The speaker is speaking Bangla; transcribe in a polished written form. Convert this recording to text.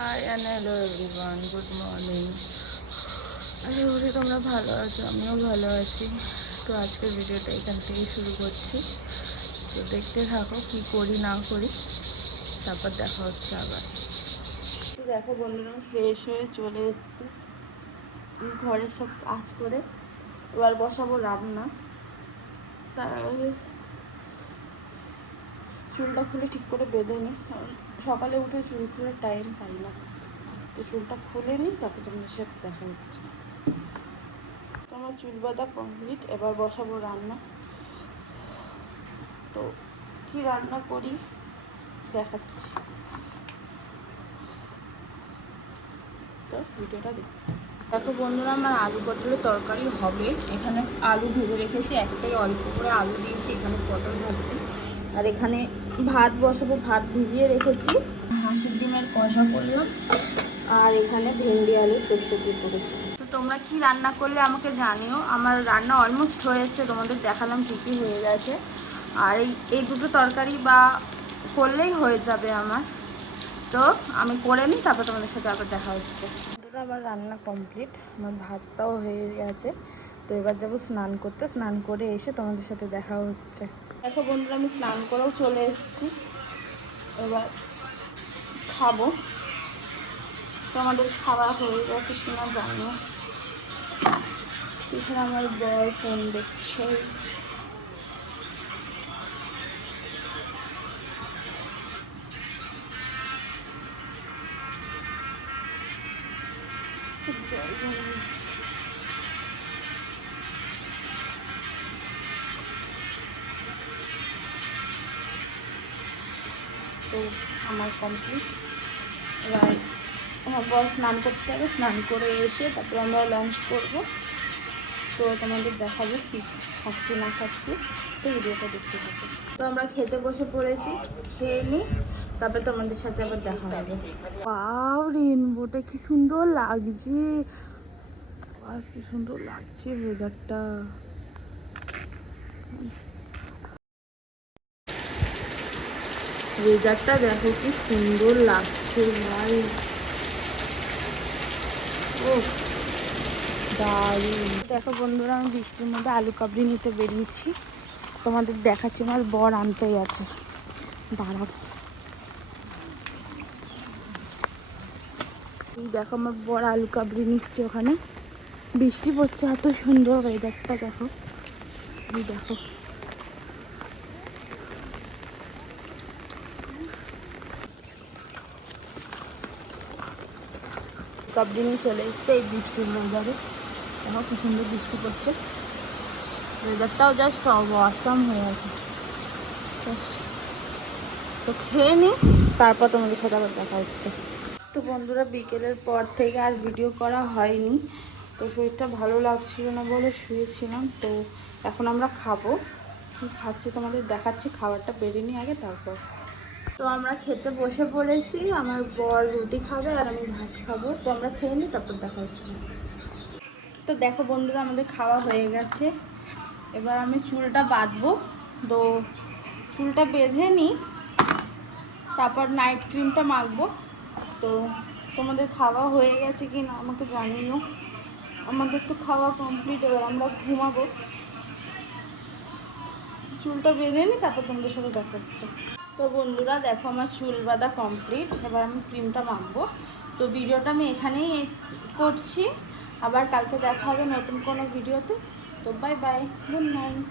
High and hello everyone, good morning. আশা করি তোমরা ভালো আছো, আমিও ভালো আছি। তো আজকের ভিডিওটা এখান থেকে শুরু করছি। তো দেখতে থাকো কি করি না করি, তারপর দেখা হচ্ছে আবার। তো দেখো বন্ধুরা, ফ্রেশ হয়ে চলে এসেছি ঘরের সব কাজ করে। এবার বসাবো রান্না। তার আগে চুলটা খুলে ঠিক করে বেঁধে নিই, কারণ সকালে উঠে চুল খুলে টাইম পাই না। তো চুলটা খুলে নিই, তারপর তোমাদের সাথে দেখা হচ্ছে। তো আমার চুল বাঁধা কমপ্লিট, এবার বসাবো রান্না। তো কি রান্না করি দেখাচ্ছি, তো ভিডিওটা দেখো বন্ধুরা, আমার আলু পটলের তরকারি হবে। এখানে আলু ভেজে রেখেছি, একটাই অল্প করে আলু দিয়েছি। এখানে পটল ভাজছি, আর এখানে ভাত বসাবো, ভাত ভিজিয়ে রেখেছি। হাঁসের ডিমের কষা করলাম, আর এখানে ভেন্ডি আলু সর্ষে দিয়ে করেছি। তো তোমরা কি রান্না করলে আমাকে জানিও। আমার রান্না অলমোস্ট হয়েছে, তোমাদের দেখালাম ঠিকই হয়ে গেছে। আর এই দুটো তরকারি বা করলেই হয়ে যাবে আমার। তো আমি করে নিই, তারপর তোমাদের সাথে আবার দেখা হচ্ছে। আমার রান্না কমপ্লিট, আমার ভাতটাও হয়ে গেছে। তো এবার যাবো স্নান করতে, স্নান করে এসে তোমাদের সাথে দেখা হচ্ছে। দেখো বন্ধুরা, আমি স্নান করেও চলে এসেছি, এবার খাবো। তো আমাদের খাওয়া হয়ে গেছে কিনা জানিও। পিছনে আমার বর ফোন দেখছে। তো আমার কমপ্লিট। এবার আমার বর স্নান করতে হবে, স্নান করে এসে তারপর আমরা লাঞ্চ করবো। তো তোমাদের দেখাবো কি খাচ্ছি না খাচ্ছি, তো ভিডিওটা দেখতে থাকো। তো আমরা খেতে বসে পড়েছি, খেয়ে নিই, তারপরে তোমাদের সাথে আবার দেখা হবে। ওয়াও, রেনবোটা কি সুন্দর লাগছে, কি সুন্দর লাগছে ওয়েদারটা। ওয়েদারটা দেখো কি সুন্দর লাগছে ভাই। ও দারুণ। দেখো বন্ধুরা, আমি বৃষ্টির মধ্যে আলু কাবলি নিতে বেরিয়েছি। তোমাদের দেখাচ্ছি, আমার বর আনতে গেছে, দাঁড়াও। দেখো আমার বর আলু কাবলি নিচ্ছে, ওখানে বৃষ্টি পড়ছে, এত সুন্দর ওয়েদারটা দেখো। দেখো কাবলি নিয়ে চলে এসছে এই বৃষ্টির ওয়েদারে। দেখো কি সুন্দর বৃষ্টি পড়ছে, ওয়েদারটাও জাস্ট অসাম হয়ে আছে। তো খেয়ে নিই, তারপর তোমাদের সাথে আবার দেখা হচ্ছে। তো বন্ধুরা, বিকেলের পর থেকে আর ভিডিও করা হয়নি। তো শরীরটা ভালো লাগছিল না বলে শুয়েছিলাম। তো এখন আমরা খাবো, কি খাচ্ছি তোমাদের দেখাচ্ছি। খাবারটা বেরিয়ে নিই আগে, তারপর। তো আমরা খেতে বসে পড়েছি, আমার বর রুটি খাবে আর আমি ভাত খাবো। তো আমরা খেয়ে নিই, তারপর দেখা হচ্ছে। তো দেখো বন্ধুরা, আমাদের খাওয়া হয়ে গেছে। এবার আমি চুলটা বাঁধবো। তো চুলটা বেঁধে নিই, তারপর নাইট ক্রিমটা মাখবো। তো তোমাদের খাওয়া হয়ে গেছে কি না আমাকে জানিও। আমাদের তো খাওয়া কমপ্লিট, এবার আমরা ঘুমাবো। চুলটা বেঁধে নিই, তারপর তোমাদের সাথে দেখা হচ্ছে। তো বন্ধুরা দেখো, আমার চুল বাঁধা কমপ্লিট, এবার আমি ক্রিমটা মাখবো। তো ভিডিওটা আমি এখানেই করছি, আবার কালকে দেখা হবে নতুন কোনো ভিডিওতে। তো বাই বাই, গুড নাইট।